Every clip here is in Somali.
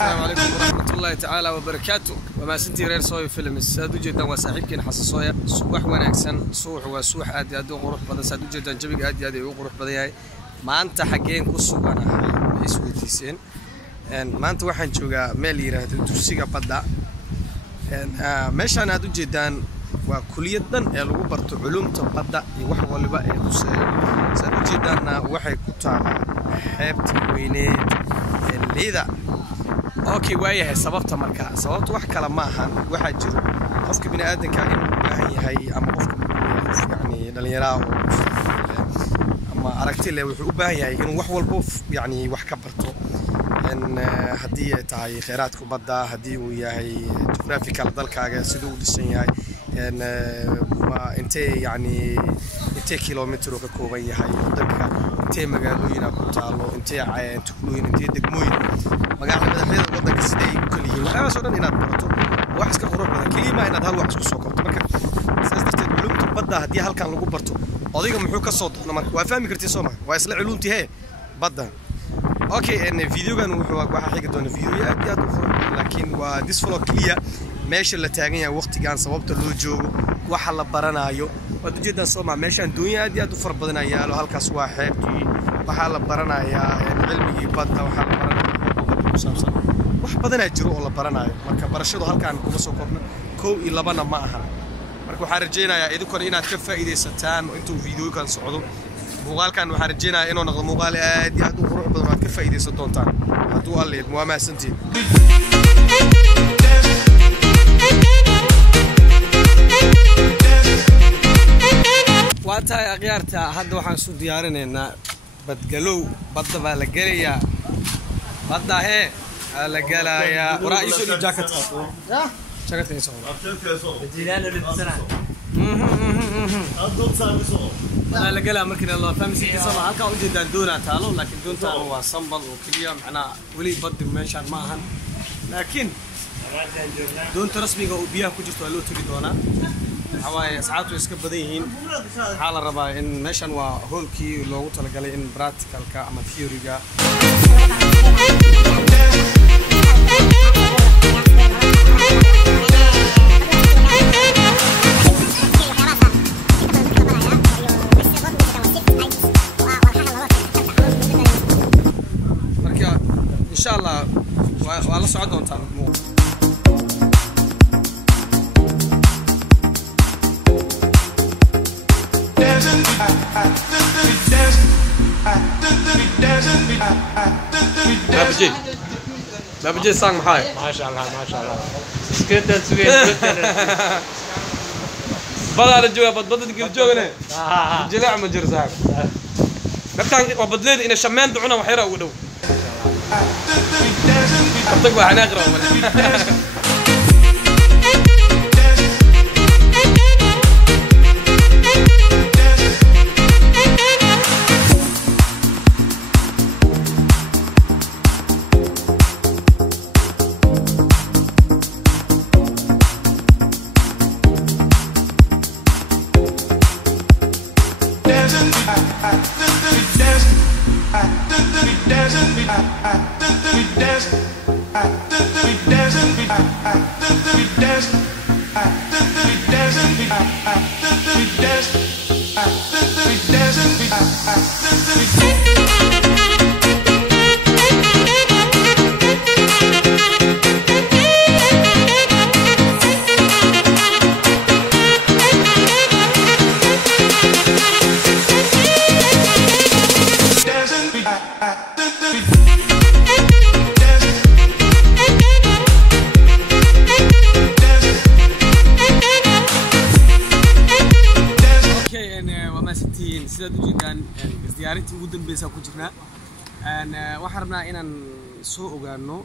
السلام عليكم ورحمة الله تعالى وبركاته. وما سنتي غير صوي فيلم سادو جدا وصاحبكين حسن صويا صباح وناكسن صوح وسوح عادي أدو غروح بدن سادو جدا جبي عادي أدو غروح بدن ما أنت حقين كسو أنا إسويتيسين ما أنت واحد جوجا مليرة تدوسيجا بدا ماشان أدو جدا وكلية دن لو برتو علوم تبدا يوح ولا بقى سادو جدا واحد كتار حبت وينيد الليدا اوكي وايه سببته marka sababtu wax kala ma ahan waxa jiro qofka bini aadanka inuu baahan yahay ama qofka yani dhalinyarada ama aragti leh wuxuu u baahan yahay inuu wax walba yani wax ka barto hadii ay tahay kheyraadku badda hadii uu yahay geographical dalkaaga sidoo uu dhisan yahay intee kilomitir ka kooban yahay dalka intee magaalooyin ku taalo intee tuulooyin intee degmooyin magaalada madaxdeeda wadanka sidee u kala yihiin waxaa soo dhan inaad barato wax iska qurux badan kaliya inaad hal wax isku soo qabto marka saas darteed culumta badda hadii halkan lagu barto odayga muxuu ka soo doona marka waa fahmi kartay Soomaa waa isla culumtii hee badda okay videogan wuxuu waxa xiga doona video aad u qurux laakiin waa this vlog kaliya meesha la taagan yahay waqtigan sababta loo joogo waxa la baranayo wad ujeedaan Soomaa meeshan dunya aad u far badan ayaalo halkaas waa xeebtii waxa la baranayaa cilmiga badda waxa la baranayaa wax badan ay jiro oo la baranayo marka barashadu halkaan kuma soo koobna koow iyo labana ma aha marka waxa rajaynayaa idinkuna inaad ka faa'iideysataan intuu videogan socdo muuqaalkan waxa rajaynayaa inuu noqdo muuqaal aad u qurux badan oo aad ka faa'iideysan doontaan haduu alle waa maasantiin waataay aqyaarta hadda waxaan soo diyaarinaynaa badgalow badda baa la galayaa badda hee la galayaa waraa isu dhig jacket jacket بديلان اللي بسنة أنا لقلا مركنا الله فهم سيدي صباح هالك أودي دون تعالوا لكن دون تعالوا وصنبل وكليا معنا ولي بدي ماشان معهن لكن دون ترسمي وبيها كوجت ولو تري دونا حواي ساعات ويسكب بديهين حال الربا إن ماشان وهولكي لو تلقى إن براتيكال كا أما ثيوريكا إن شاء الله والله سعد وانتم ما بجي سانغ محاي ما شاء الله ما شاء الله سكيتل سكيتل بلا رجوا بدبد الجوجنه جلع مجرزاك نبتان وبدليد إن شمان دعونا وحيرة ودو تقوى حناقرة زيارتي ودن بيسا كجرنا أنا وحرنا إن سوق وجانو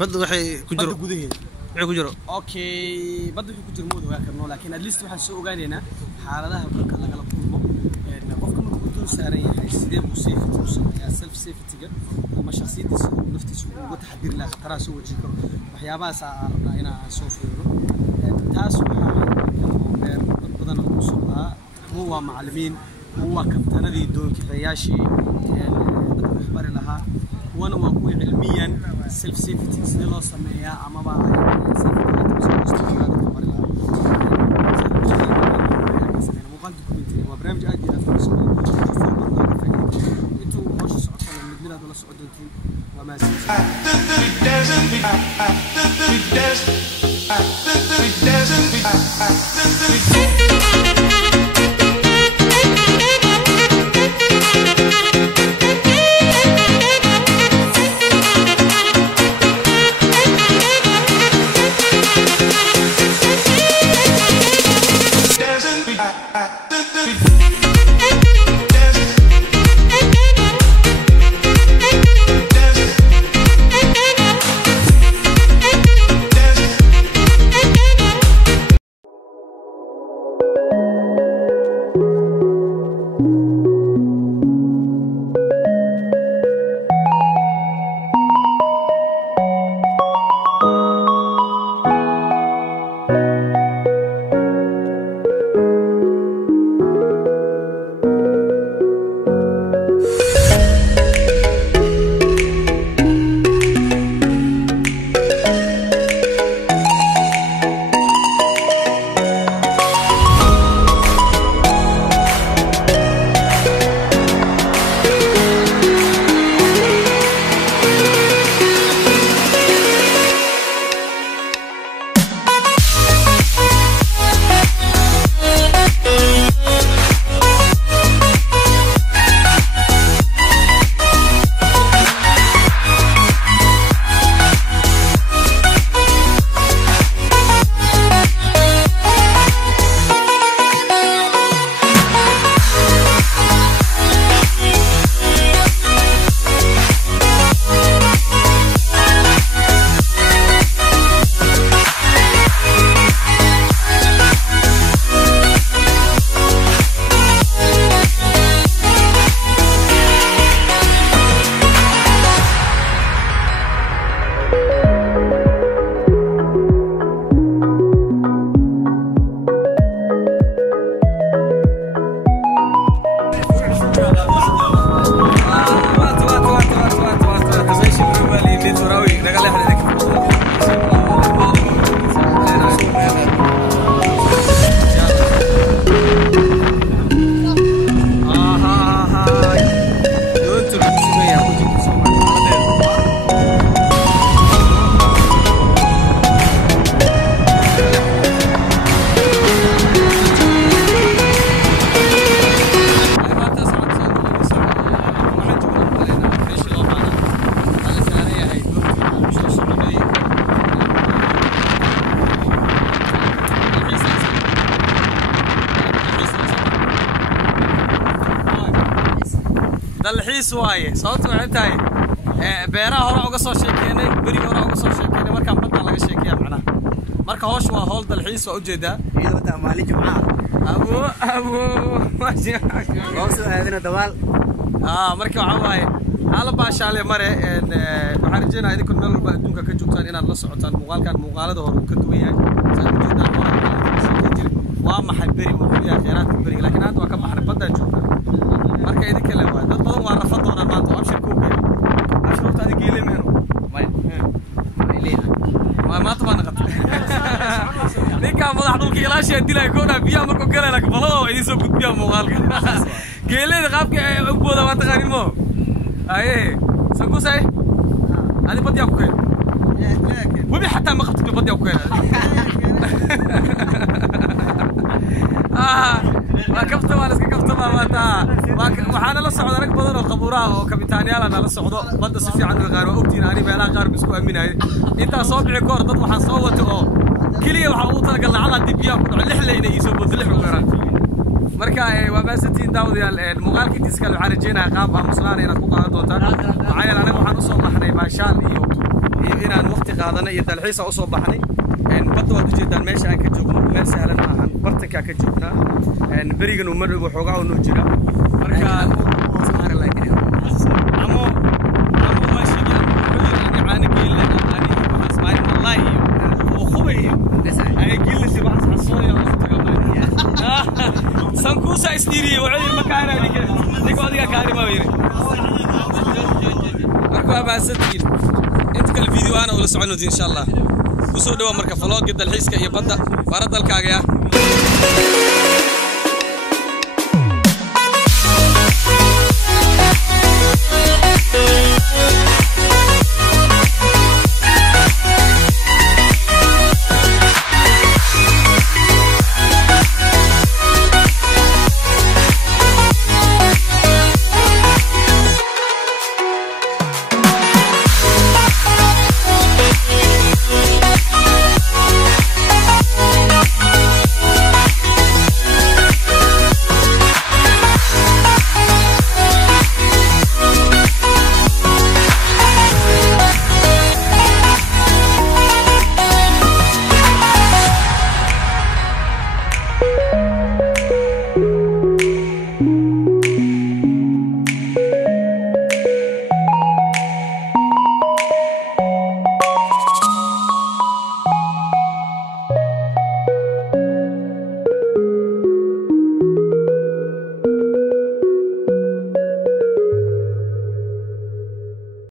بدو وحي كجرو بدو جودهين وحي كجرو أوكي بدو كجر مود وياكرنو لكن أدلست واحد سوق وجانينا حالها بركة لقى لطولمو إن قفكم الكتور سارية هاي سيدي مسيفتي مسيفتي سيلف سيفتي وما شخصيتي سوق نفتي سوق وتحضير لها ترى سوق جيكم وحيابا سعرنا هنا سوق فيرو تاسو حاجة بدنا نوصلها هو معلمين هو كابتن دي دون كحياشي أخبار لها kuwana waa kuwa cilmiyan self safety sidii loo sameeyaa amaba وبرنامج أجي أفكار أنتوا وش صعدتوا من المدينة ولا صعدتوا وما dalxiis waaye sababtu waxay tahay beeraha hore uga soo sheekeynay bariga hore uga soo sheekeynay marka badda laga sheekiyaa macnaha marka hoosh waa hool dalxiis waa u jeedaa iyadoo taa maalin jumcada abo oo soo aadina dabaal marka waxa waaye ala baashaale mare waxaan rajaynayaa idinku meel walba adduunka ka joogtaan inaad la socotaan muuqaalada hore ka duwan yahay waa maxay beri wuxuu yahay kheyraadka beriga laakiin hadda waa ka baxnay badda joogta marka idinka le waa dad badan waa rafa doonaa maanta oo abshir ku geey abshir horta adiga geelay meeno ما طبعا غلط نيكا مدح دولك يلاشي ديلاي كونا بيا مركو كلا لك بلو ايدي سو كنت بيا موغالك قيلين غابك ابودا ما تغاني مو ايه سنقو ساي هذه بدي اكو كين وبي حتى ما خفتك بدي اكو كين ما كفت ما لسك كفت ما ماتا waxaana la socda rag badan oo qabuuraha oo kabitaanyaal aan la socdo badda si fiican u qaar oo ogtiin ani meelaha qaar bisku aaminay inta soo bixi koor dad waxaan soo wato oo kaliya waxa uu talagal lacag dibiya ku dhac lixlayna iyo soo bood lix weerar marka waa baasatiin daawadayaal muuqaalkiisa kale waxaan rajeynayaa qaab aan muslaan inaad ku qaadan doontaan waxaa yeelay anaga waxaan u soo baxnay baashaan iyo inaan waqti qaadano iyo dalxiis u soo baxnay badda waad u jeedaan meesha aan ka joogno meel sahlan ma ahan bartanka ka joognaa berigan uma dhow xoogaa oo noo jira marka amo ماشي يعني عاني قيل لنا عاني اسمعي والله وخوي هاي قيل لي بحث حصويا سانكوسا استيري وعلي المكان هذيك ديك وديك كاري ما ويري waa mahadsantihiin inta kale video ana ula soconayno insha Allah kusoo dhawaad marka vlog dalxiiska iyo badda baradalkaaga